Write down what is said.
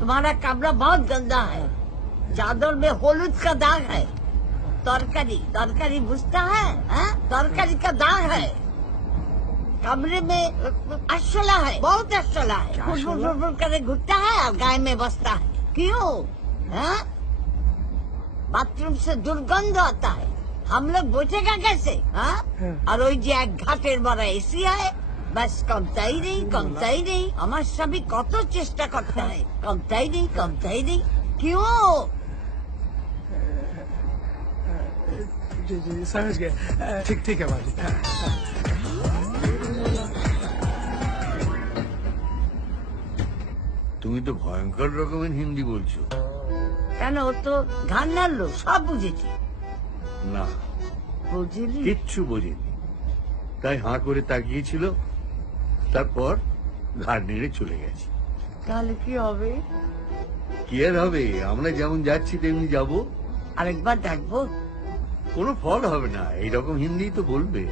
तुम्हारा कमरा बहुत गंदा है, चादर में हलूद का दाग है, तरकारी तरकारी बुझता है, तरकारी का दाग है, कमरे में अशला है, बहुत अशला है, फुटफुट फुटफुट करे घुटता है और गाय में बसता है। क्यों? बाथरूम से दुर्गंध आता है, हम लोग बचेगा कैसे? और ওই যে এক ঘাটের বড় এসি है, बस कमताई नहीं। हमारे सभी कत चेष्टा करते हैं, कमताई नहीं। क्यों? जी समझ गए। ठीक है बाजी। তুমি তো ভয়ঙ্কর রকমের হিন্দি বলছো। কেন? ও তো ঘাড় নাড়লো, সব বুঝেছি। না, বুঝলি? কিচ্ছু বোঝেনি, তাই হাঁ করে তাকিয়েছিল, তারপর ঘাড় নেড়ে চলে গেছে। তাহলে কি হবে? কি আর হবে, আমরা যেমন যাচ্ছি তেমনি যাব। আরেকবার ডাকবো? কোনো ফল হবে না, এইরকম হিন্দি তো বলবে।